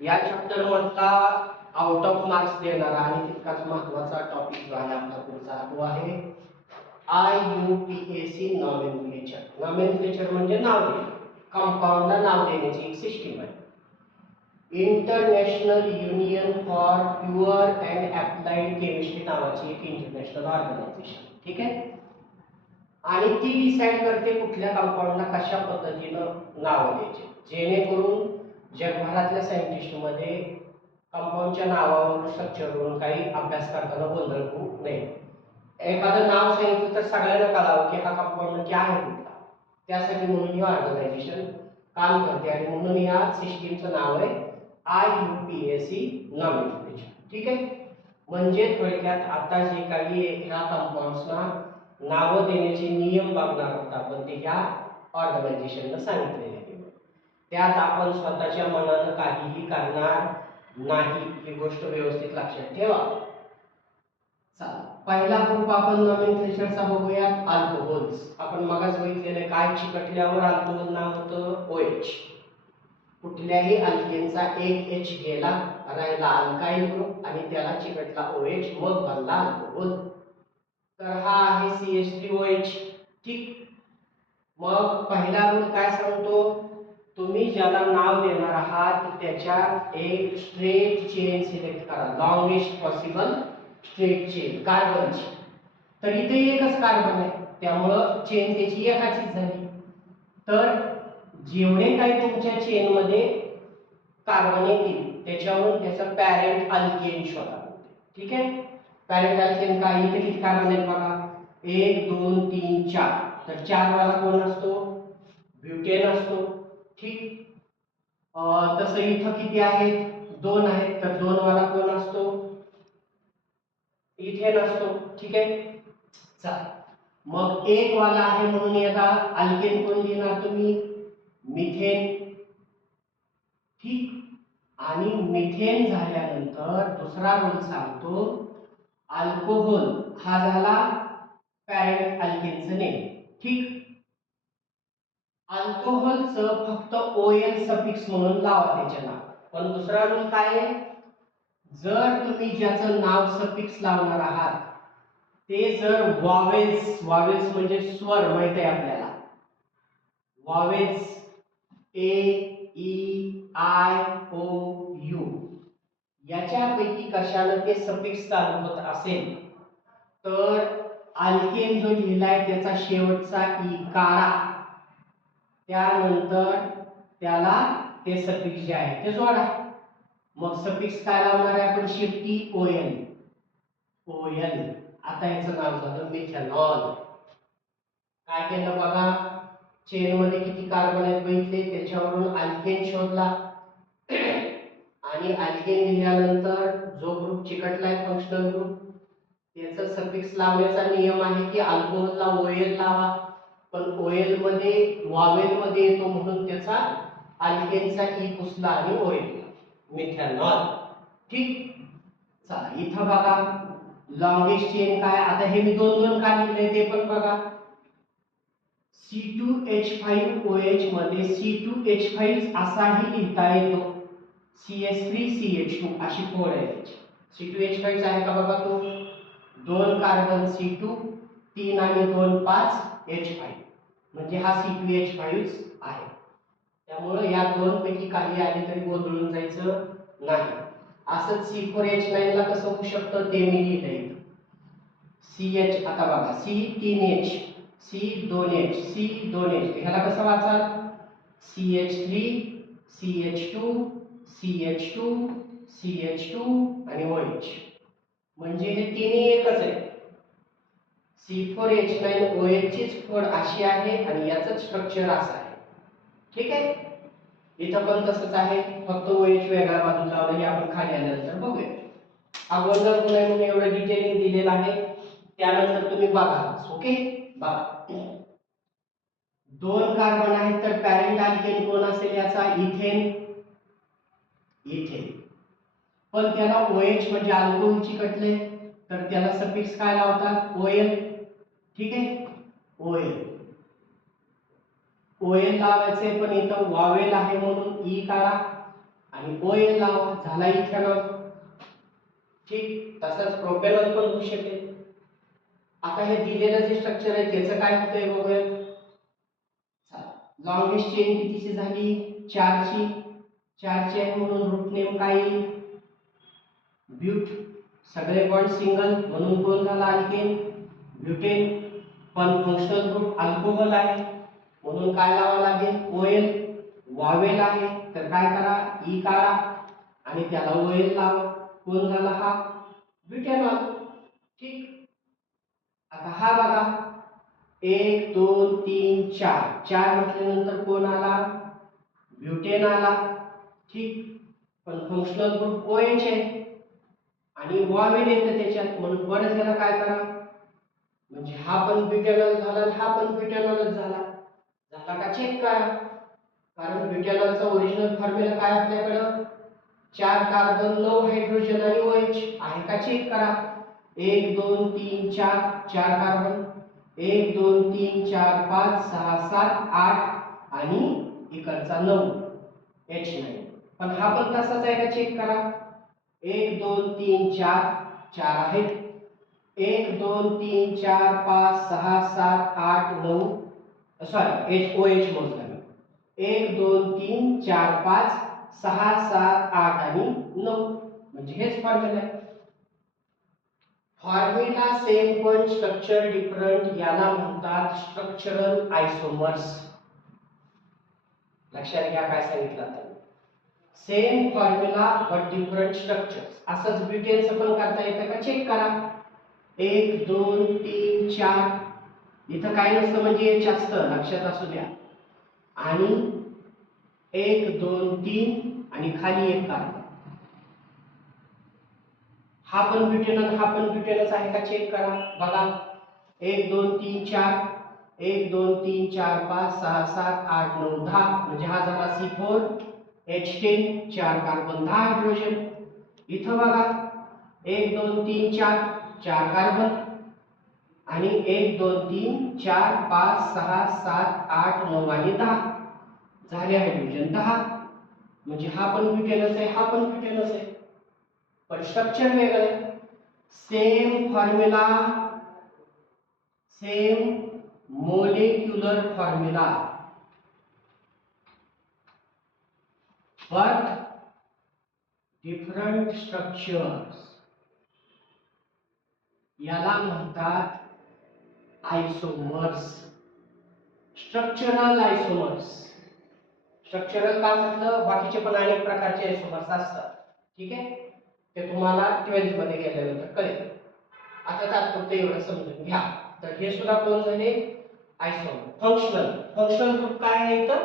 या चॅप्टर मधला out of marks देणारा आणि तितकाच महत्त्वाचा टॉपिक जो आहे आपला पुढचा तो आहे IUPAC नॉमेनक्लेचर. नॉमेनक्लेचर म्हणजे नाव देणे, कंपाऊंडला नाव देण्याची एक सिस्टीम आहे. International union for pure and applied chemistry नावाची एक इंटरनॅशनल ऑर्गनायझेशन, ठीक आहे. आणि ती डिसाइड करते कुठल्या कंपाऊंडला कशा पद्धतीनं नाव द्यायचे, जेणेकरून जगभरातल्या सायंटिस्टमध्ये कंपाऊंडच्या नावावरून स्ट्रक्चरवरून काही अभ्यास करताना गोंधळ होऊ नये. एखादं नाव सांगितलं तर सगळ्यांना कळावं की हा कंपाऊंड नक्की आहे कुठला. त्यासाठी म्हणून ही ऑर्गनायझेशन काम करते आणि म्हणून या सिस्टीमचं नाव आहे IUPAC नॉमेनक्लेचर, ठीक आहे. म्हणजे थोडक्यात आता जे काही ह्या कंपाऊंड्सना नावं देण्याचे नियम बघणार आहोत आपण, ते ह्या ऑर्गनायझेशननं सांगितलेले आहेत. त्यात आपण स्वतःच्या मनानं काहीही करणार नाही, ही गोष्ट व्यवस्थित लक्षात ठेवा. चला, पहिला ग्रुप आपण नॉमेनक्लेचरचा बघूयात, अल्कोहोल्स. आपण मगाच बघितलेलं काय चिकटल्यावर अल्कोहोल नाव होतं OH. कुठल्याही अल्केनचा एक H गेला, राहिला अल्काइल ग्रुप आणि त्याला चिकटला OH, मग बनला अल्कोहोल. तर हा आहे CH3OH, ठीक. मग पहिला रूल काय सांगतो, तुम्ही ज्याला नाव देणार आहात त्याच्यात एक स्ट्रेट चेन सिलेक्ट करा, लॉंगेस्ट पॉसिबल स्ट्रेट चेन कार्बनची. तर इथे एकच कार्बन आहे त्यामुळं चेन त्याची एकाचीच झाली. तर जेवढे काही तुमच्या चेन मध्ये कार्बन येतील त्याच्यावरून त्याचा पॅरेंट अल्केन शोधा, ठीक आहे. पॅरेंट अल्केन काय, इथे किती कार्बन आहेत बघा, 1 2 3 4. तर 4 वाला कोण असतो, ब्युटेन असतो, ठीक. तसं इथं किती आहेत, 2 आहेत, तर 2 वाला कोण असतो, इथेन असतो, ठीक आहे. चला, मग 1 वाला आहे म्हणून याला अल्केन कोण लिहिणार तुम्ही, मिथेन, ठीक. आणि मिथेन झाल्यानंतर दुसरा रूल सांगतो, अल्कोहोल हा झाला पॅरेंट अल्केनचं नेम, ठीक. अल्कोहोलचं फक्त OL सफिक्स म्हणून लावा त्याच्या नाव. पण दुसरा रूल काय आहे, जर तुम्ही ज्याचं नाव सफिक्स लावणार आहात ते जर वॉवेल्स, वॉवेल्स म्हणजे स्वर माहित आहे आपल्याला, वॉवेल्स AEIOU याच्यापैकी कशानं ते सफिक्स चालू होत असेल तर अल्केन जो लिहिलाय त्याचा शेवटचा इकारा, त्यानंतर त्याला ते सफिक्स जे आहे ते जोडा. मग सफिक्स काय लावणार आहे आपण, शेवटी OL. आता याचं नाव झालं मिथेनॉल. काय केलं बघा, चेन मध्ये किती कार्बन आहेत बघितले, त्याच्यावरून अल्केन शोधला आणि अल्केन लिहिल्यानंतर जो ग्रुप चिकटलाय फंक्शनल ग्रुप त्याचा सफिक्स लावण्याचा नियम आहे की अल्कोहोलला OL लावा, पण OL मध्ये वॉवेल मध्ये येतो म्हणून त्याचा अल्केनचा ई पुसला आणि OL मिथेनॉल, ठीक. चला, इथं बघा लॉंगेस्ट चेन काय, आता हे मी 2 का लिहिले ते पण बघा. C2H5OH मध्ये C2H5 असाही लिहिता येतो, CH3CH2 अशी फोड आहे त्याची. C2H5 आहे का बघा, तो 2 कार्बन C2, 3 आणि 2 5 H5, म्हणजे हा C2H5 आहे. त्यामुळे या 2 पैकी काही आली तरी गोंधळून जायचं नाही. असंच C4H9 ला कसं होऊ शकतं ते मी लिहिलंय. CH, आता बघा C3H, C2H, C2H, ह्याला कसं वाचाल, CH3, CH2, CH2, CH2 आणि OH, म्हणजे हे तिन्ही एकच आहे. C4H9OH चीच फोड अशी आहे आणि याचं स्ट्रक्चर असं आहे, ठीक आहे. इथं पण तसंच आहे, फक्त OH वेगळ्या बाजूला लावलं, हे आपण खाली आल्यानंतर बघूया. अगोदर पुन्हा म्हणून एवढं डिटेलिंग दिलेलं आहे, त्यानंतर तुम्ही बघा. ओके, बघा 2 कार्बन आहेत तर पॅरेंट अल्केन कोण असेल याचा, इथेन, इथेन. पण त्याला OH म्हणजे अल्कोहोल चिकटले तर त्याला सफिक्स काय लावतात, OL, ठीक आहे. OL लावायचे, पण इथं वॉवेल आहे म्हणून ई काढा, आणि OL लावा, झाला इथेनॉल. ठीक, तसंच प्रोपेनॉल पण होऊ शकेल. आता हे दिलेलं जे स्ट्रक्चर आहे त्याचं काय होतंय बघूया. लॉंगेस्ट चेन कितीची झाली, 4 ची. 4 चेन म्हणून रूट नेम काय येईल, ब्यूट. सगळे बॉन्ड सिंगल म्हणून कोण झाला अल्केन, ब्युटेन. पण फंक्शनल ग्रुप अल्कोहोल आहे म्हणून काय लावावं लागेल, OL. वावेल आहे तर काय करा, ई काढा आणि त्याला OL लावा. कोण झाला हा, ब्युटेनॉल. ठीक, आता हा बघा 1 2 3 4. 4 म्हटल्यानंतर कोण आला, ब्युटेन आला. ठीक, पण फंक्शनल ग्रुप OH आहे आणि वावेल येतं त्याच्यात म्हणून परत त्याला काय करा, म्हणजे हा पण ब्युटेनॉल झाला आणि हा पण ब्युटेनॉलच झाला. झाला का चेक करा, कारण ब्युटेनॉलचा ओरिजिनल फॉर्म्युला काय आपल्याकडं, 4 कार्बन 9 हायड्रोजन आणि OH आहे का चेक करा. 1 2 3 4, 4 कार्बन, 1 2 3 4 5 6 7 8 आणि इकडचा 9 H9. पण हा पण तसाच आहे का चेक करा. 1 2 3 4, 4 आहेत. 1 2 3 4 5 6 7 8 9, सॉरी OH मोजला मी. 1 2 3 4 5 6 7 8 आणि 9, म्हणजे हेच फॉर्म्युला आहे. फॉर्म्युला सेम पण स्ट्रक्चर डिफरंट, याला म्हणतात स्ट्रक्चरल आयसोमर्स. लक्षात घ्या काय सांगितलं आता. Same formula but different structures. असंच ब्युटेनचं पण करता येतं का चेक करा. 1 2 3 4, इथं काय नसतं म्हणजे H असतं, लक्षात असू द्या. आणि 1 2 3 आणि खाली एक कार्बन. हा पण ब्युटेनॉल, हा पण ब्युटेनॉल आहे का चेक करा. बघा 1 2 3 4, 1 2 3 4 5 6 7 8 9 10, म्हणजे हा झाला C4H10, 4 कार्बन 10 हायड्रोजन. इथं बघा 1 2 3 4, 4 कार्बन आणि 1 2 3 4 5 6 7 8 9 आणि 10, झाले हायड्रोजन 10. म्हणजे हा पण ब्युटेनॉल आहे, हा पण ब्युटेनॉल आहे, पण स्ट्रक्चर वेगळं आहे. Same formula, same molecular formula, but different structures, याला म्हणतात आयसोमर्स. स्ट्रक्चरल आयसोमर्स. स्ट्रक्चरल का म्हटलं, बाकीचे पण अनेक प्रकारचे आयसोमर्स असतात. ठीक आहे, ते तुम्हाला 12th मध्ये गेल्यानंतर कळेल. आता तात्पुरते एवढं समजून घ्या. तर हे सुद्धा कोण झाले, आयसोमर. फंक्शनल ग्रुप काय आहे, तर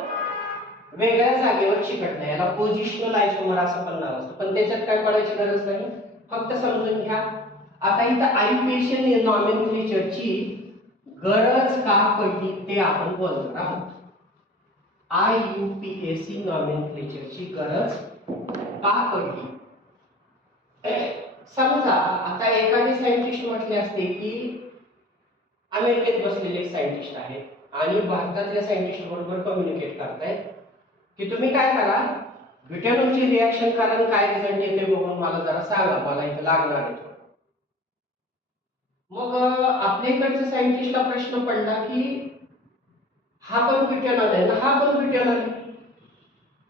वेगळ्या जागेवर चिकटणं, याला पोझिशनल आयसोमर असं पण नाव असतं, पण त्याच्यात काय पडायची गरज नाही, फक्त समजून घ्या. आता इथं आयुपेशन नॉमेनक्लेचरची गरज का पडली ते आपण बोलणार आहोत. IUPAC नॉमेनक्लेचरची गरज का पडली. समजा आता एखादे सायंटिस्ट म्हटले असते की अमेरिकेत बसलेले सायंटिस्ट आहेत आणि भारतातल्या सायंटिस्ट बरोबर कम्युनिकेट करतायत की तुम्ही काय करा, ब्युटेनॉलची रिएक्शन कारण काय रिझल्ट येते बघून मला जरा सांगा, मला इथं लागणार आहे. मग आपल्या इकडच्या सायंटिस्टला प्रश्न पडला की हा पण ब्युटेनॉल आहे ना, हा पण ब्युटेनॉल आहे,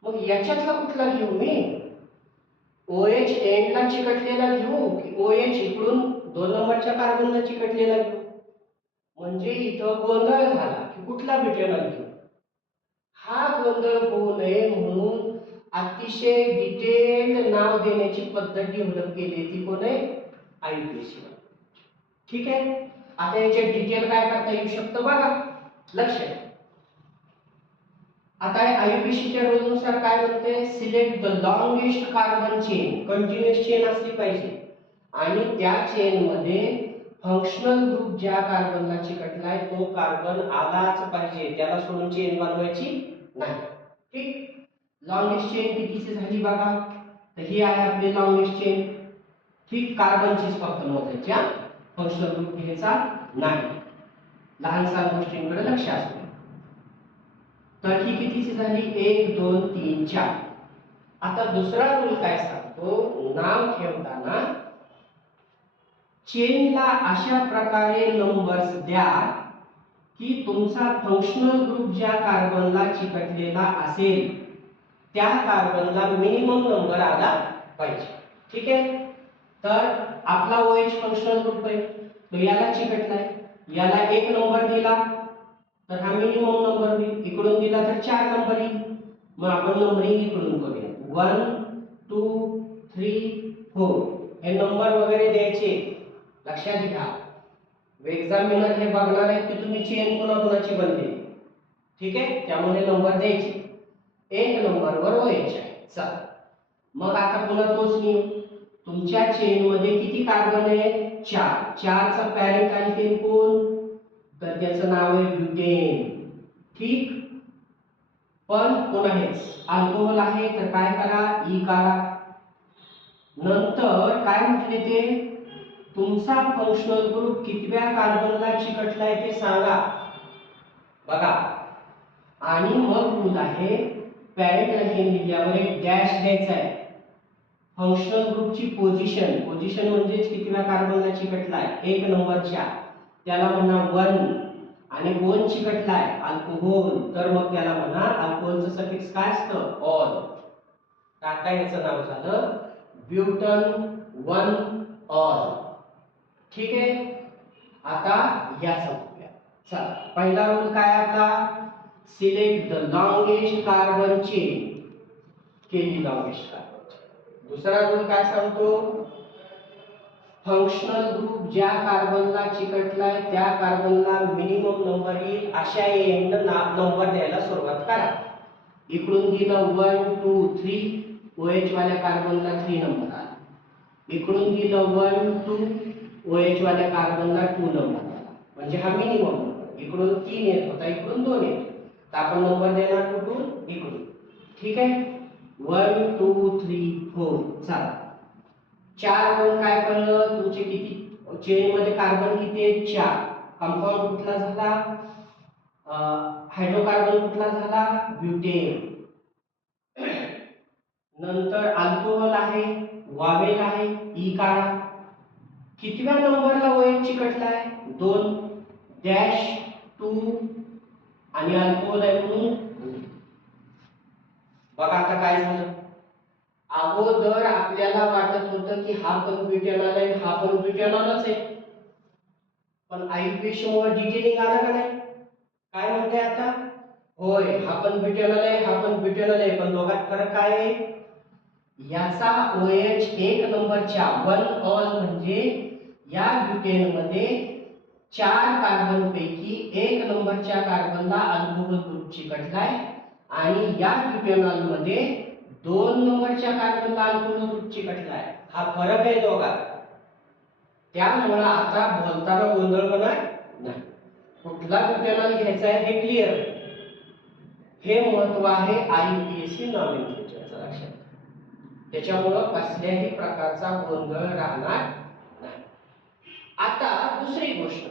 मग याच्यातला कुठला घेऊ मी, OH एंडला चिकटलेला घेऊ की OH इकडून 2 नंबरच्या कार्बनला चिकटलेला घेऊ. म्हणजे इथं गोंधळ झाला की कुठला ब्युटेनॉल घेऊ. हा गोंधळ होऊ नये म्हणून अतिशय डिटेल्ड नाव देण्याची पद्धत डेव्हलप केली ती कोण आहे, आयुपीएसी. ठीक आहे, आता याचे डिटेल काय करता येऊ शकतं बघा, लक्ष. आता आयुपीएसीच्या रूलनुसार काय म्हणते, select the longest carbon chain, continuous chain असली पाहिजे आणि त्या चेन मध्ये फंक्शनल ग्रुप ज्या कार्बनला चिकटलाय तो कार्बन आलाच पाहिजे, त्याला सोडून चेन बनवायची नाही. ठीक, लॉंगेस्ट चेन कितीची झाली बघा, तर ही आहे आपली लॉंगेस्ट चेन. ठीक, कार्बनचीच फक्त मोजायची, फंक्शनल ग्रुप घ्यायचा नाही, लहान सहान गोष्टींकडे लक्ष असू. तर ही कितीची झाली, 1 2 3 4. आता दुसरा रूल काय सांगतो, नाव ठेवताना चेनला अशा प्रकारे नंबर्स द्या की तुमचा फंक्शनल ग्रुप ज्या कार्बनला चिकटलेला असेल त्या कार्बनला मिनिमम नंबर आला पाहिजे. ठीक आहे. तर आपला OH फंक्शनल ग्रुप आहे, तो याला चिकटलाय, याला 1 नंबर दिला तर हा मिनिमम नंबर होईल, इकडून दिला तर 4 नंबर येईल. मग आपण नंबरिंग इकडून करूया, 1 2 3 4 हे नंबर वगैरे द्यायचे. लक्षात घ्या, एक्झामिनर हे बघणार आहे की तुम्ही चेन कोणाची बनते. ठीक आहे, त्यामुळे नंबर द्यायचे. 1 नंबरवर OH आहे. चला मग आता पुन्हा तोच नियम, तुमच्या चेन मध्ये किती कार्बन आहे, 4. 4 चा पॅरेंट अल्केन कोण, तर त्याचं नाव आहे ब्युटेन. ठीक, पण कोण आहे, अल्कोहोल आहे, तर काय करा, ई करा. नंतर काय म्हटले ते, तुमचा फंक्शनल ग्रुप कितव्या कार्बनला चिकटलाय ते सांगा. बघा, आणि मग रूल आहे, पॅरेंट अल्केन दिल्यावर एक डॅश द्यायचा आहे. फंक्शनल ग्रुपची पोझिशन, पोझिशन म्हणजे कितव्या कार्बनला चिकटलाय, 1 नंबरच्या, त्याला म्हणा 1. आणि 2 चिकटलाय अल्कोहोल, तर मग त्याला म्हणा अल्कोहोलचं सफिक्स काय असतं, ऑल. आता याचं नाव झालं ब्युटन 1 ऑल. ठीक आहे. आता या समजूया. चला, पहिला रूल काय आपला, select the longest carbon chain, केली लॉंगेस्ट कार्बन. दुसरा रूल काय सांगतो, फंक्शनल ग्रुप ज्या कार्बनला चिकटलाय त्या कार्बनला मिनिमम नंबर येईल अशा एंड नंबर द्यायला सुरुवात करा. इकडून दिलं 1 2 3, OH वाल्या कार्बनला 3 नंबर आला. इकडून दिलं 1 2, OH वाल्या कार्बनला 2 नंबर आला, म्हणजे हा मिनिमम नंबर. इकडून 3 येत होता, इकडून 2 येत, तर आपण नंबर देणार कुठून, इकडून. ठीक आहे, 1 2 3 4. चला, 4 वरून काय कळलं, तुमचे किती चेन मध्ये कार्बन किती आहेत, 4. कंपाऊंड कुठला झाला, हायड्रोकार्बन कुठला झाला, ब्युटेन. नंतर अल्कोहोल आहे, वावेल आहे, ई काढा. कितव्या नंबरला OH चिकटलाय, 2. डॅश 2 आणि अल्कोहोल आहे म्हणून. बघा आता काय झालं, अगोदर आपल्याला वाटत होतं की हा पण ब्युटेनॉल आहे, हा पण ब्युटेनॉलच आहे, पण IUPAC मुळे डिटेलिंग आलं का नाही. काय म्हणते आता, होय हा पण ब्युटेनॉल आहे, हा पण ब्युटेनॉल आहे, पण दोघात फरक काय आहे, याचा OH 1 नंबरच्या 1 ऑल म्हणजे या ब्युटेन मध्ये 4 कार्बन पैकी 1 नंबरच्या कार्बनला अल्कोहोल ग्रुप चिकटलाय आणि या ब्युटेनॉल मध्ये 2 नंबरच्या कार्बनला अल्कोहोल ग्रुप चिकटलाय. हा फरक आहे दोघात. त्यामुळे आता बोलताना गोंधळ होणार नाही. कुठला ब्युटेनॉल घ्यायचा आहे हे क्लिअर, हे महत्व आहे IUPAC नॉमेनक्लेचरचं. लक्षात, त्याच्यामुळे कसल्याही प्रकारचा गोंधळ राहणार नाही. आता दुसरी गोष्ट,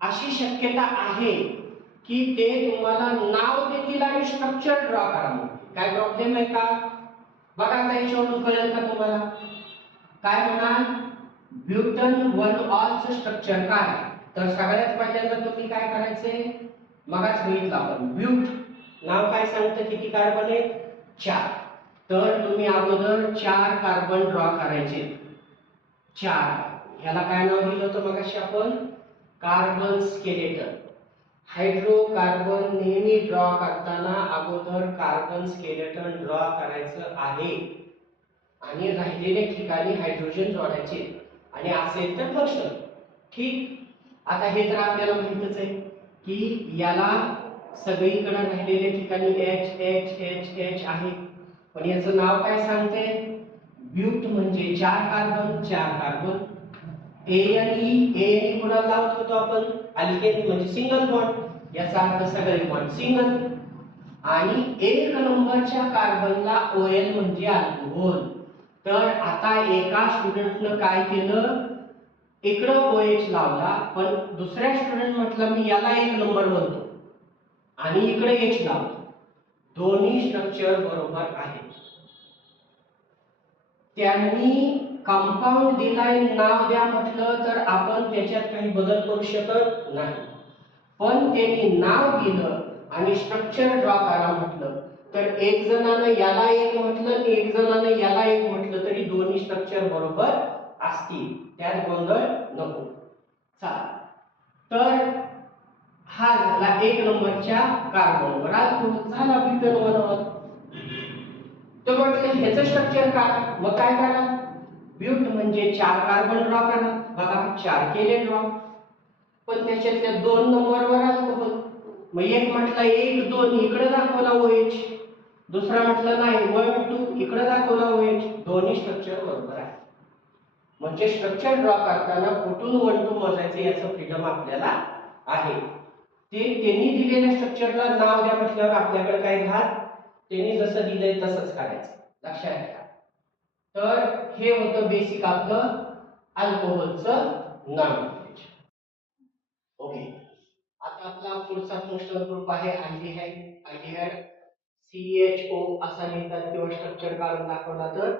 अशी शक्यता आहे की ते तुम्हाला नाव देतील आणि स्ट्रक्चर ड्रॉ करा म्हणतील. काय प्रॉब्लेम आहे का, बघा आता याच्यावरून कळेल का तुम्हाला. काय म्हणाल, ब्युटन 1 ऑलचं स्ट्रक्चर काय, तर सगळ्यात पहिल्यांदा तुम्ही काय करायचंय, मगाच बघितलं आपण, ब्यूट नाव काय सांगतं, किती कार्बन आहेत, 4. तर तुम्ही अगोदर 4 कार्बन ड्रॉ करायचे, 4. ह्याला काय नाव दिलं होतं मगाशी आपण, कार्बन स्केलेटन. हायड्रोकार्बन नेहमी ड्रॉ करताना अगोदर कार्बन स्केलेटन ड्रॉ करायचं आहे आणि राहिलेल्या ठिकाणी हायड्रोजन जोडायचे आणि असेल तर फंक्शनल. ठीक, आता हे तर आपल्याला माहितच आहे की याला सगळीकडे राहिलेल्या ठिकाणी H H H H आहे, पण याचं नाव काय सांगते, ब्यूट म्हणजे 4 कार्बन, 4 कार्बन. ANE कोणाला लावत होतो आपण, अल्केन म्हणजे सिंगल बॉन्ड, याचा अर्थ सगळे बॉन्ड सिंगल. आणि 1 नंबरच्या कार्बनला OL म्हणजे अल्कोहोल. तर आता एका स्टुडंटनं काय केलं, इकडं OH लावला, पण दुसऱ्या स्टुडंट म्हटलं मी याला 1 नंबर म्हणतो आणि इकडे H लावतो. दोन्ही स्ट्रक्चर बरोबर आहे. त्यांनी कंपाऊंड दिलाय, नाव द्या म्हटलं तर आपण त्याच्यात काही बदल करू शकत नाही. पण त्यांनी नाव दिलं आणि स्ट्रक्चर ड्रॉ करा म्हटलं तर एक जणानं याला एक म्हटलं, एक जणानं याला एक म्हटलं तरी दोन्ही स्ट्रक्चर बरोबर असतील, त्यात गोंधळ नको. चालेल. तर हा झाला एक नंबरच्या कार्बनवर. झाला ब्युटेन 1 तर म्हटलं ह्याचं स्ट्रक्चर काय, मग काय करा, ब्यूट म्हणजे 4 कार्बन ड्रॉ करा. बघा 4 केले ड्रॉ, पण त्याच्यातल्या 2 नंबरवर अल्कोहोल. मग एक म्हटलं 1 2 इकडे दाखवला OH, दुसरा म्हटलं नाही 1 2 इकडे दाखवला OH, दोन्ही स्ट्रक्चर बरोबर आहे. म्हणजे स्ट्रक्चर ड्रॉ करताना कुठून 1 2 मोजायचं याचं फ्रीडम आपल्याला आहे. ते त्यांनी दिलेल्या स्ट्रक्चरला नाव द्या म्हटल्यावर आपल्याकडे काय घात, त्यांनी जसं दिलंय तसंच करायचं, लक्षात घ्या. तर हे होतं बेसिक आपलं अल्कोहोलचं नाव. ओके, आता आपला पुढचा फंक्शनल ग्रुप आहे अल्डिहाइड. अल्डिहाइड CHO असा लिहितात किंवा स्ट्रक्चर काढून दाखवला तर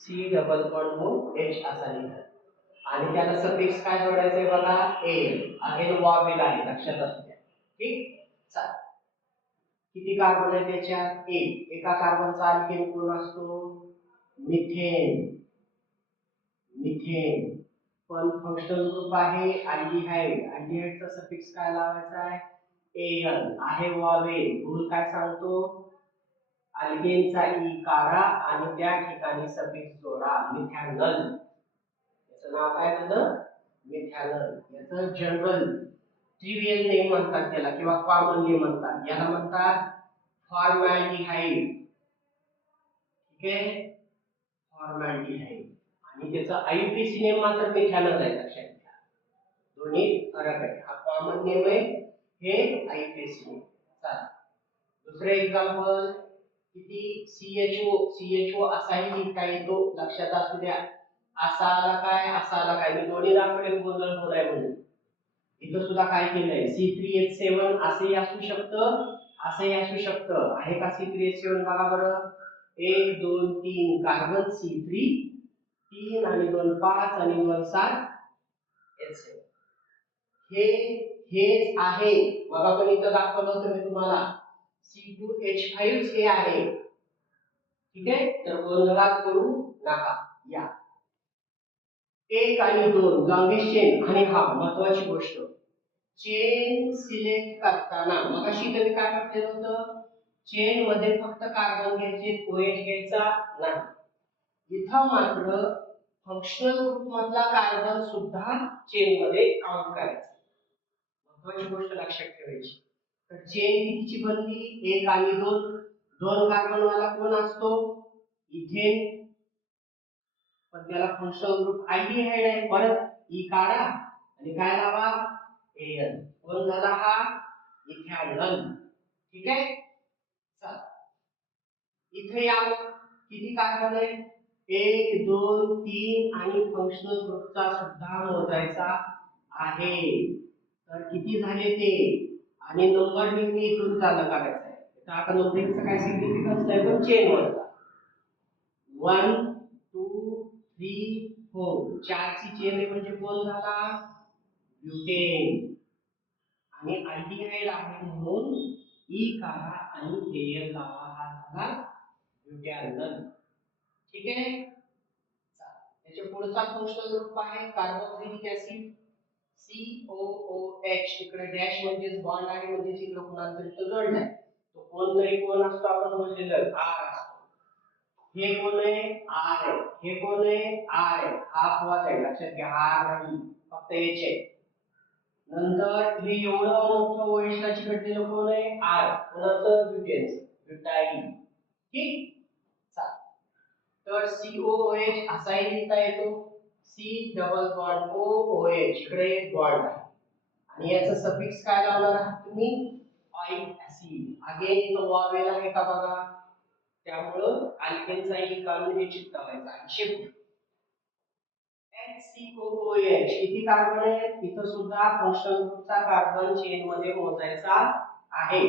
C डबल बॉन्ड OH असा लिहितात आणि त्याला सफिक्स काय जोडायचंय बघा, Al. अगेन वॉवेल आहे, लक्षात असू द्या. ठीक, चला. किती कार्बन आहे त्याच्यात, एक. एका कार्बनचा अल्केन कोण असतो, मिथेन. मिथेन. पण फंक्शनल ग्रुप आहे अल्डिहाइड. अल्डिहाइडचा सफिक्स काय लावायचा आहे, Al. आहे वॉवेल. रूल काय सांगतो, अल्केनचा ई काढा आणि त्या ठिकाणी सफिक्स जोडा, मिथॅनल. याचं नाव काय झालं, मिथॅनल. याचं जनरल ट्रिवियल नेम म्हणतात त्याला किंवा कॉमन नेम म्हणतात, याला म्हणतात फॉर्मॅल्डिहाइड. ठीक आहे, फॉर्मॅल्डिहाइड. आणि त्याचा आययुपीएसी नेम मात्र मिथॅनल आहे, लक्षात घ्या. दोन्ही फरक आहे, हा कॉमन नेम आहे, हे आययुपीएसी नेम. चला दुसरे एक्झाम्पल, किती CHO असाही लिहिता येतो, लक्षात असू द्या. असा आला काय, असा आला काय, मी दोन्ही दाखवले गोंधळ होणार म्हणून. इथं सुद्धा काय केलंय, C3H7 असेही असू शकतं, असेही असू शकतं. आहे का C3H7 बघा बरं, 1 2 3 कार्बन C3, 3 आणि 2 5 आणि 2 7 H7. हेच आहे. बघा पण इथं दाखवलं होतं मी तुम्हाला, C2H5 हे आहे. ठीक आहे, तर गोंधळात करू नका. या 1 आणि 2 लॉंगेस्ट चेन. आणि हा महत्वाची गोष्ट, चेन सिलेक्ट करताना मग अशी तुम्ही काय म्हटलेलं होतं, चेन मध्ये फक्त कार्बन घ्यायचे, OH घ्यायचा नाही. इथं मात्र फंक्शनल ग्रुप मधला कार्बन सुद्धा चेन मध्ये काउंट करायचा. महत्वाची गोष्ट लक्षात ठेवायची. तर चेन कितीची बनली, 1 आणि 2. 2 कार्बन वाला कोण असतो, इथेन. पण त्याला फंक्शनल ग्रुप अल्डिहाइड आहे. परत ई काढा आणि काय लावा, Al. कोण झाला हा, इथॅनॉल. ठीक आहे, चला इथे या. किती कार्बन आहे, 1 2 3 आणि फंक्शनल ग्रुपचा सुद्धा मोजायचा आहे. तर किती झाले ते, आणि नंबर नेहमी इथून चालू करायचा आहे. तर आता नंबरिंगचं काय सिग्निफिकन्स नाही, पण चेन वरचा 1 2 3 4 चारची चेन आहे म्हणजे कोण झाला, ब्युटेन. आणि अल्डिहाइड आहे म्हणून ई काढा आणि Al लावा, हा झाला ब्युटॅनॉल. ठीक आहे, त्याच्या पुढचा फंक्शनल ग्रुप आहे कार्बोक्सिलिक ऍसिड COOH. इकडे डॅश म्हणजे बॉन्ड आहे, म्हणजे इकडे कोणाला तरी तो जोडलाय. तो कोणतरी कोण असतो, आपण बोललेलं R असतो. हे कोण आहे, R आहे. हे कोण आहे, R आहे. हा अपवाद आहे, लक्षात घ्या. R नाही, फक्त H आहे. नंतर हे एवढं मोठं OH ला चिकटलेलं कोण आहे, R. कोणाचं, ब्युटेनचं, ब्युटाईन. ठीक, तर COOH असाही लिहिता येतो, C डबल बॉन्ड OOH. इकडे एक बॉन्ड आहे आणि याचा सफिक्स काय लावणार आहात तुम्ही, ऑइक ऍसिड. अगेन इथं वॉवेल आहे का बघा, त्यामुळं अल्केनचा ई काढून हे चिकटवायचा आहे. शेवटी HCOOH किती कार्बन आहे, इथं सुद्धा फंक्शनल ग्रुपचा कार्बन चेन मध्ये मोजायचा आहे.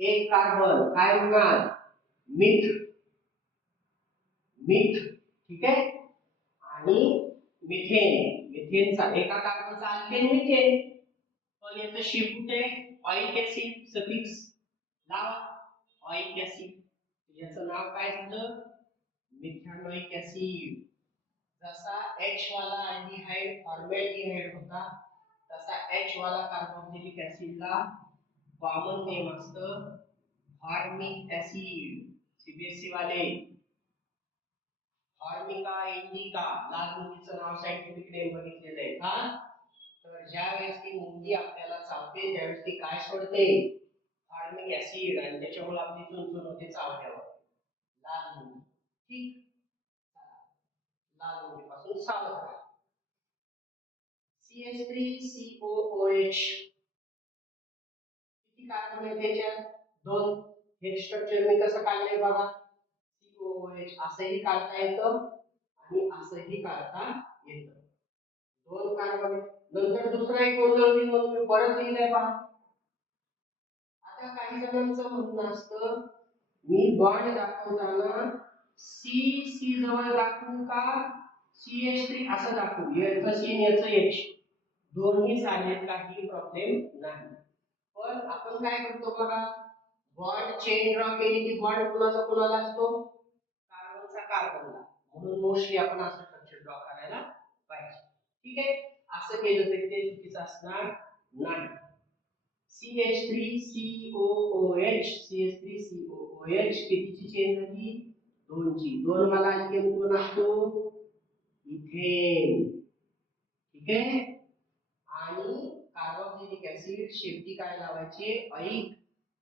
एक कार्बन काय होणार, मिथ. मिथ, ठीक आहे. आणि मिथेन, मिथेनचा एका कार्बनचा अल्केन मिथेन, पण याचं शेपूट आहे ऑइक ऍसिड, सफिक्स लावा ऑइक ऍसिड, याचं नाव काय झालं मिथॅनोइक ऍसिड. जसा H वाला अल्डिहाइड फॉर्मॅल्डिहाइड होता तसा H वाला कार्बोक्सिलिक ऍसिडला कॉमन नेम असतं फॉर्मिक ऍसिड. सीबीएसई वाले फॉर्मिका इंडिका लाल मुंगीचं नाव सायंटिफिक नेम बघितलेलं आहे का? तर ज्या वेळेस ती मुंगी आपल्याला चावते त्यावेळेस ती काय सोडते फॉर्मिक ऍसिड, आणि त्याच्यामुळे आपली चुनचुन होते चावल्यावर लाल मुंगी. ठीक, लाल मुंगीपासून सावध राहा. CH3COOH किती कार्बन आहे त्याच्यात? 2. हे स्ट्रक्चर मी कसं काढलंय बघा. COOH असंही काढता येतं आणि असंही काढता येतं. 2 कार्बन. नंतर दुसरा एक गोंधळ होईल म्हणून मी परत लिहिलंय पहा. आता काही जणांचं म्हणणं असतं मी बॉन्ड दाखवताना C जवळ दाखवू का CH3 असं दाखवू, याचं C आणि याचं H दोन्ही चालेल, काही प्रॉब्लेम नाही. पण आपण काय करतो बघा, बॉन्ड चेन ड्रॉ केली की बॉन्ड कुणाचा कुणाला असतो कार्बनचा कार्बनला, म्हणून मोस्टली आपण असं स्ट्रक्चर ड्रॉ करायला पाहिजे. ठीक आहे, असं केलं तरी ते चुकीचं असणार नाही. CH3COOH CH3COOH कितीची चेन झाली 2 ची. 2 वाला अल्केन कोण असतो इथेन, ठीक आहे. आणि कार्बोक्सिलिक ऍसिड शेपटी काय लावायचे ऑइक,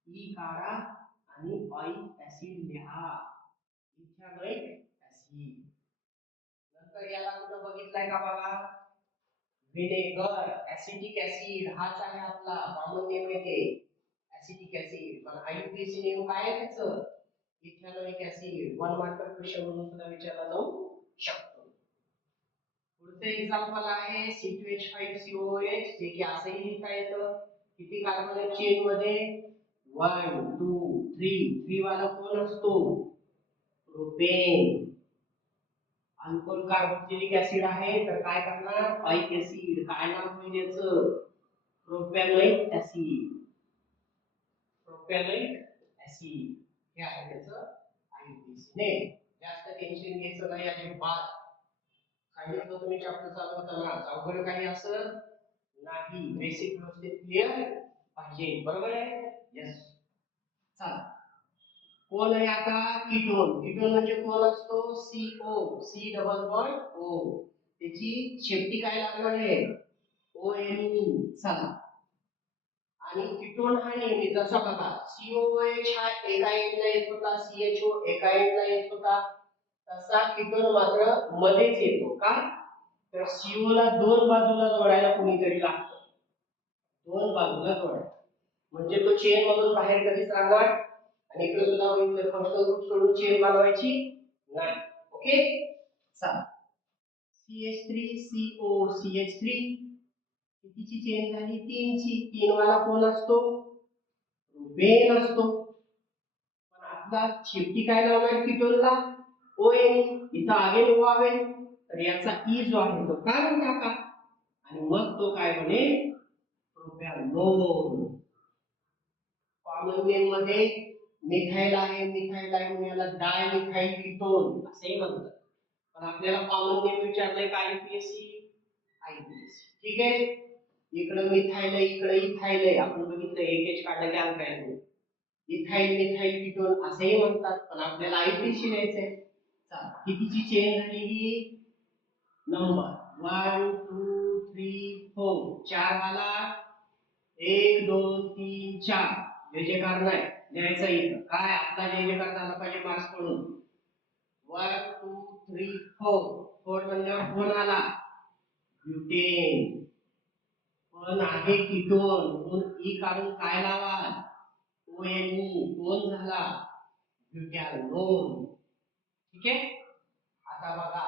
ई काढा आणि ऑइक ऍसिड लिहा इथॅनोइक ऍसिड. नंतर याला कुठं बघितलाय का बघा विनेगर, ऍसिटिक ऍसिड हाच आहे आपला कॉमन नेम आहे ऍसिटिक ऍसिड, पण आययुपीएसी नेम काय आहे त्याचं इथॅनोइक ऍसिड. 1 मार्कर क्वेश्चन म्हणून सुद्धा विचारला जाऊ शकतो. पुढचं एक्झाम्पल आहे C2H5COOH, जे की असंही लिहिता येतं. किती कार्बन आहेत चेन मध्ये 1 2 3. 3 वाला कोण असतो प्रोपेन. अल्कोहोल कार्बोक्सिलिक ऍसिड आहे तर काय करणार ऑइक ऍसिड. काय नाव होईल याचं प्रोपॅनोइक ऍसिड, प्रोपॅनोइक ऍसिड हे आहे त्याचं आययुपीएसी नेम. जास्त टेन्शन घ्यायचं नाही अजिबात. सांगितलं तुम्ही चॅप्टर चालू होताना अवघड काही असं नाही, बेसिक व्यवस्थित क्लिअर पाहिजे, बरोबर आहे. यस, चला कोण आहे आता कीटोन. कीटोन म्हणजे कोण असतो CO, C double bond O, त्याची शेपटी काय लागणार आहे ONE. चला, आणि कीटोन हा नेहमी जसा बघा COOH हा एका एंडला येत होता, CHO एका एंडला येत होता, तसा कीटोन मात्र मध्येच येतो का तर CO ला 2 बाजूला जोडायला कोणीतरी लागतं, 2 बाजूला जोडायला, म्हणजे तो चेन मधून बाहेर कधीच राहणार. आणि इकडे सुद्धा बघितलं फंक्शनल ग्रुप सोडून चेन बनवायची नाही. ओके, चला CH3CO CH3 कितीची चेन झाली 3 ची. 3 वाला कोण असतो प्रोपेन असतो, पण आपला शेपटी काय लावणार कीटोनला ONE. इथं आगे वावे तर याचा ई जो आहे तो काढून टाका आणि मग तो काय बनेल प्रोपॅनोल. कॉमन नेम मध्ये मिथाइल आहे, मिथाइल आहे म्हणून याला डायमिथाइल कीटोन असेही म्हणतात, पण आपल्याला कॉमन नेम विचारलंय का आययुपीएसी आययुपीएसी. ठीक आहे, इकडे मिथाइल आहे इकडे इथाइल आहे, आपण बघितलं एक एच काढलं की अल्काइल इथाइल मिथाइल कीटोन असेही म्हणतात, पण आपल्याला आययुपीएसी लिहायचंय. चला कितीची चेन झाली ही नंबर 1 2 3 4. 4 वाला 1 2 3 4 जे जे कारण आहे लिहायचं इथं काय आपला जे जे कारण आला पाहिजे मार्क्स पडून 1 2 3 4. 4 म्हणल्यावर कोण आला ब्युटेन, पण आहे कीटोन म्हणून ई काढून काय लावा ONE, कोण झाला ब्युटॅनोल. ठीक आहे, आता बघा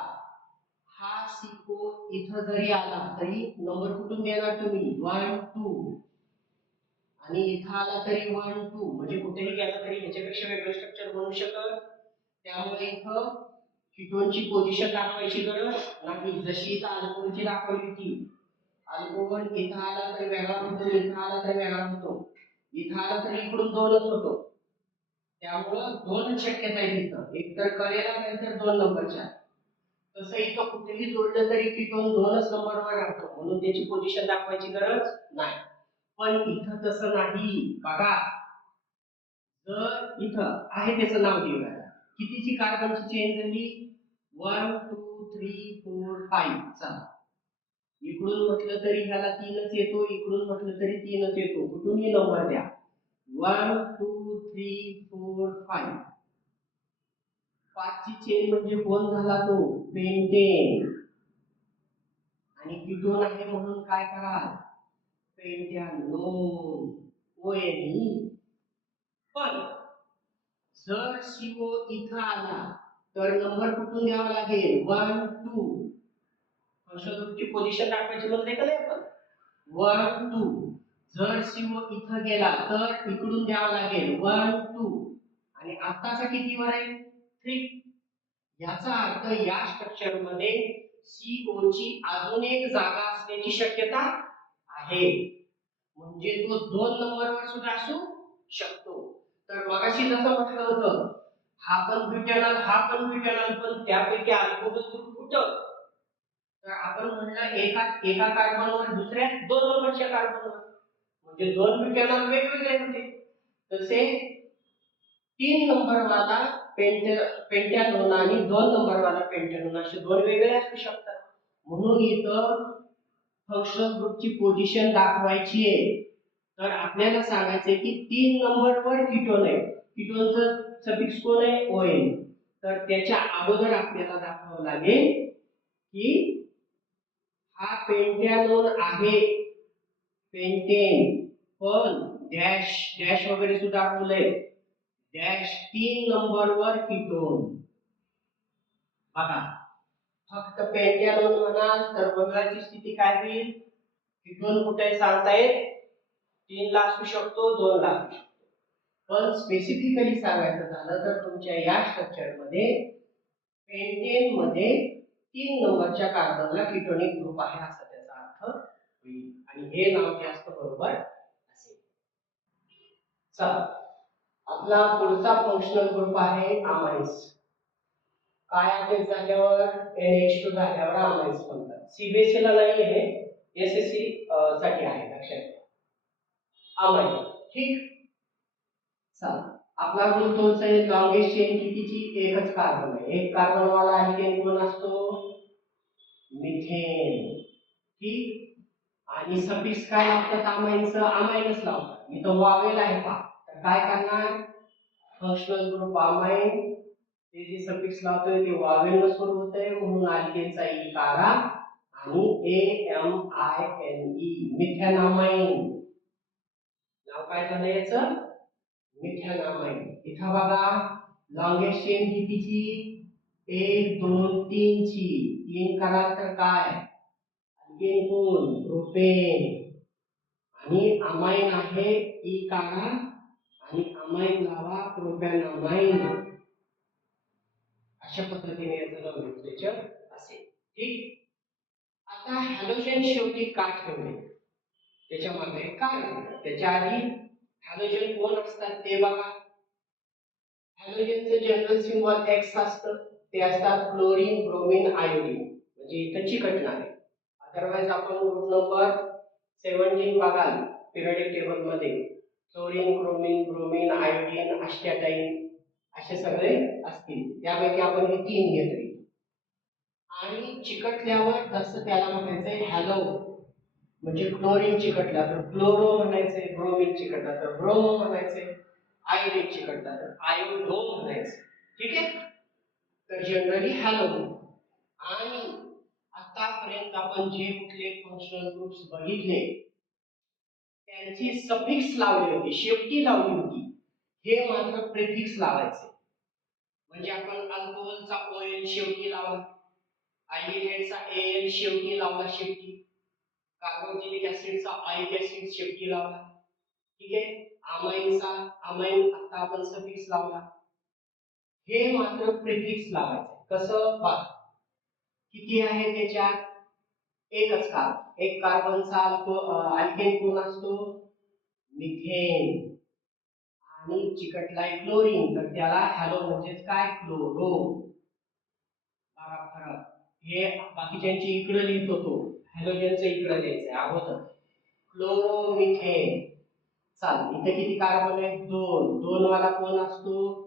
हा CO इथं जरी आला तरी नंबर कुठून देणार तुम्ही 1 2, आणि इथं आला तरी 1 2, म्हणजे कुठेही गेला तरी ह्याच्यापेक्षा वेगळं स्ट्रक्चर बनू शकत. त्यामुळे इथं कीटोनची पोझिशन दाखवायची गरज नाही. जशी इथं अल्कोहोलची दाखवली होती, अल्कोहोल इथं आला तर वेगळा होतो, इथं आला तर वेगळा होतो, इथं आला तर इकडून दोनच होतो. त्यामुळं दोन शक्यता आहेत इथं, एक तर कळेला नाहीतर 2 नंबरच्या. तसं इथं कुठेही जोडलं तरी कीटोन 2च नंबरवर राहतो, म्हणून त्याची पोझिशन दाखवायची गरज नाही. पण इथं तसं नाही. बघा, जर इथं आहे त्याचं नाव देऊया, कितीची कार्बनची चेन झाली? 1 2 3 4 5. चला, इकडून म्हटलं तरी ह्याला 3च येतो, इकडून म्हटलं तरी 3च येतो. कुठूनही नंबर द्या. 1 2 3 4 5. 5ची चेन म्हणजे कोण झाला? तो पेंटेन. आणि कीटोन आहे म्हणून काय करा? पेंटॅनोन, ONE. पण जर CO इथं आला तर नंबर कुठून द्यावा लागेल? 1 2. फंक्शनल ग्रुपची पोझिशन दाखवायची म्हणते का नाही आपण? 1 2. जर CO इथं गेला तर इकडून द्यावा लागेल 1 2. आणि आताचा कितीवर आहे? 3. याचा अर्थ या स्ट्रक्चर मध्ये CO ची अजून एक जागा असण्याची शक्यता आहे. म्हणजे तो 2 नंबरवर सुद्धा असू शकतो. तर मगाशी जसं म्हटलं होतं, हा पण ब्युटॅनॉल, हा पण ब्युटॅनॉल, पण त्यापैकी अल्कोहोल ग्रुप कुठं? तर आपण म्हणलं एका एका कार्बनवर दुसऱ्या 2 नंबरच्या कार्बनवर, म्हणजे 2 ब्युटॅनॉल वेगवेगळे होते. तसे 3 नंबरवाला पेंटॅनोन आणि 2 नंबरवाला पेंटॅनोन असे 2 वेगळे असू शकतात. म्हणून इथं फंक्शनल ग्रुपची पोझिशन दाखवायची आहे. तर आपल्याला सांगायचंय की 3 नंबरवर कीटोन आहे. कीटोनचं सफिक्स कोण आहे? ON. तर त्याच्या अगोदर आपल्याला दाखवावं लागेल की हा पेंटॅनोन आहे, पेंटेन, पण डॅश डॅश वगैरे सुद्धा दाखवलंय. डॅश 3 नंबरवर कीटोन. बघा, फक्त पेंटॅनोन म्हणाल तर गोंधळाची स्थिती काय होईल? कीटोन कुठे सांगतायत? 3 ला असू शकतो, 2 ला असू शकतो. पण स्पेसिफिकली सांगायचं झालं तर तुमच्या या स्ट्रक्चर मध्ये पेंटेन मध्ये 3 नंबरच्या कार्बनला कीटोनिक ग्रुप आहे असा त्याचा अर्थ होईल. आणि हे नाव जास्त बरोबर असेल. चला, आपला पुढचा फंक्शनल ग्रुप आहे अमाइन्स. काय अटॅच झाल्यावर? NH2 झाल्यावर अमाइन्स म्हणतात. CBSE ला नाही आहे, SSC साठी आहे, लक्षात घ्या. अमाइन, ठीक. चला, आपला ग्रुप तोच आहे. लॉंगेस्ट चेन कितीची? एकच कार्बन आहे. एक कार्बन वाला अल्केन कोण असतो? मिथेन, ठीक. आणि सफिक्स काय लावतात? अमाइनचं अमाइनच लावतात. इथं वावेल आहे पहा, तर काय करणार? फंक्शनल ग्रुप अमाइन, ते जे सफिक्स लावतोय ते वावेल सुरू होतंय, म्हणून अल्केनचा ई काढा आणि AMINE, मिथॅनामाइन. नाव काय झालं याचं? मिथॅनामाइन. इथं बघा, लॉंगेस्ट चेन कितीची? 1 2 3 ची. 3 करा तर काय? अल्केन कोण? प्रोपेन. आणि अमाइन आहे, ई काढा आणि अमाइन लावा, प्रोपॅनामाइन. अशा पद्धतीने याचं नोमेनक्लेचर असेल, ठीक. आता हॅलोजन शेवटी का ठेवले त्याच्या मागे कारण, त्याच्या आधी हॅलोजन कोण असतात ते बघा. हॅलोजनचं जनरल सिम्बॉल X असतं. ते असतात क्लोरीन, ब्रोमीन, आयोडीन, म्हणजे इथं चिकटणारे. अदरवाइज आपण ग्रुप नंबर 17 बघाल पिरियडिक टेबल मध्ये, क्लोरीन, क्रोमीन, ब्रोमीन, आयोडीन, अस्टॅटाईन असे सगळे असतील. त्यापैकी आपण हे 3 घेतले. आणि चिकटल्यावर जसं त्याला म्हणायचंय हॅलो, म्हणजे क्लोरीन चिकटला तर क्लोरो म्हणायचंय, ब्रोमीन चिकटला तर ब्रोमो म्हणायचंय, आयोडीन चिकटला तर आयोडो म्हणायचं, ठीक आहे. तर जनरली हॅलो. आणि आतापर्यंत आपण जे कुठले फंक्शनल ग्रुप्स बघितले त्यांची सफिक्स लावली होती, शेवटी लावली होती. हे मात्र प्रिफिक्स लावायचे. म्हणजे आपण अल्कोहोलचा OL शेवटी लावला, अल्डिहाइडचा AL शेवटी लावला, शेवटी कार्बोक्सिलिक ऍसिडचा आयक ऍसिड शेवटी लावला, ठीक आहे. अमाइनचा अमाइन आता आपण सफिक्स लावला. हे मात्र प्रिफिक्स लावायचे. कसं बघ, किती आहे त्याच्यात? एकच कार्बन. एक कार्बनचा अल्केन कोण असतो? मिथेन. आणि चिकटलाय क्लोरीन, तर त्याला हॅलो म्हणजेच काय? क्लोरो. बघा फरक. हे बाकीच्यांची इकडे लिहित होतो, हॅलोजनचं इकडे लिहायचंय अगोदर. क्लोरोमिथेन. चाल, इथे किती कार्बन आहेत? दोन. दोन वाला कोण असतो?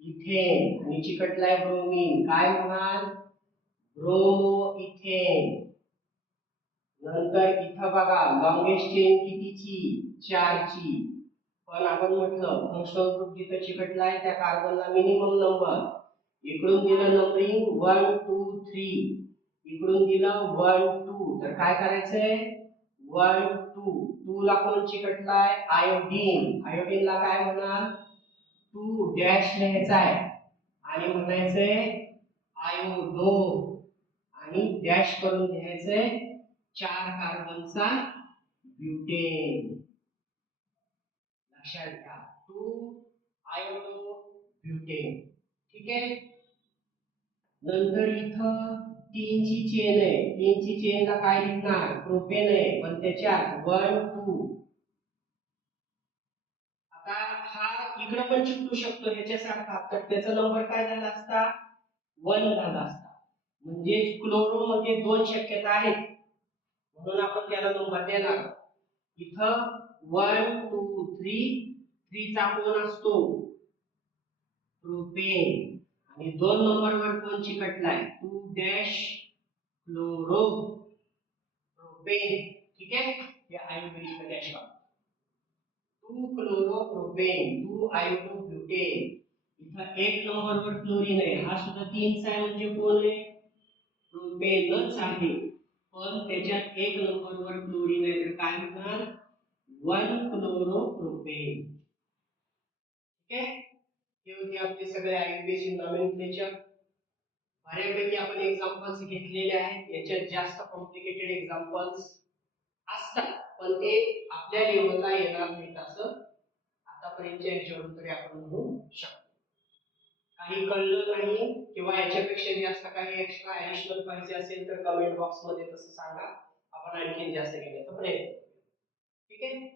इथेन. आणि चिकटलाय ब्रोमीन, काय म्हणाल? Bromo ethane. नंतर इथं बघा लॉंगेस्ट चेन कितीची? 4 ची. पण आपण म्हटलं फंक्शनल ग्रुप जिथे चिकटलाय त्या कार्बनला मिनिमम नंबर. इकडून दिलं नंबरिंग 1 2 3, इकडून दिलं 1 2, तर काय करायचंय? 1 2. 2 ला कोण चिकटलाय? आयोडीन. आयोडीनला काय म्हणाल? 2 डॅश लिहायचा आहे आणि म्हणायचंय आयोडो, आणि डॅश करून लिहायचंय 4 कार्बनचा ब्युटेन. लक्षात घ्या, 2 आयोडो ब्युटेन. ठीक आहे. नंतर इथं 3 ची चेन आहे. 3 ची चेनला काय लिहिणार? प्रोपेन आहे, पण त्याच्यात 1 2. आता हा इकडे पण चिकटू शकतो ह्याच्यासारखा, तर त्याचा नंबर काय झाला असता? 1 झाला असता. म्हणजे क्लोरो मध्ये 2 शक्यता आहेत, म्हणून आपण त्याला नंबर देणार. इथं 1 2 3. 3 चा कोण असतो? प्रोपेन. आणि 2 नंबरवर कोण चिकटलाय? 2 डॅश क्लोरो प्रोपेन. ठीक आहे. हे आयोडीन डॅश 2 क्लोरोप्रोपेन, 2 आयोडोब्युटेन. इथं 1 नंबरवर क्लोरीन आहे, हा सुद्धा 3 चा आहे, म्हणजे कोण आहे? प्रोपेनच आहे. पण त्याच्यात 1 नंबरवर क्लोरीन आहे, तर काय होणार? 1 क्लोरोप्रोपेन. ठीक आहे. हे होते आपले सगळे आयुर्वेदिक नॉमेनक्लेचर. बऱ्यापैकी आपण एक्झाम्पल्स घेतलेले आहेत. याच्यात जास्त कॉम्प्लिकेटेड एक्झाम्पल्स असतात, पण ते आपल्या लेवलला येणार नाहीत असं आतापर्यंतच्या ह्याच्यावरून तरी आपण म्हणू शकतो. काही कळलं नाही किंवा याच्यापेक्षा जास्त काही एक्स्ट्रा ऍडिशनल पाहिजे असेल तर कमेंट बॉक्स मध्ये तसं सांगा, आपण आणखीन जास्त घेण्याचा प्रयत्न करू. ठीक आहे.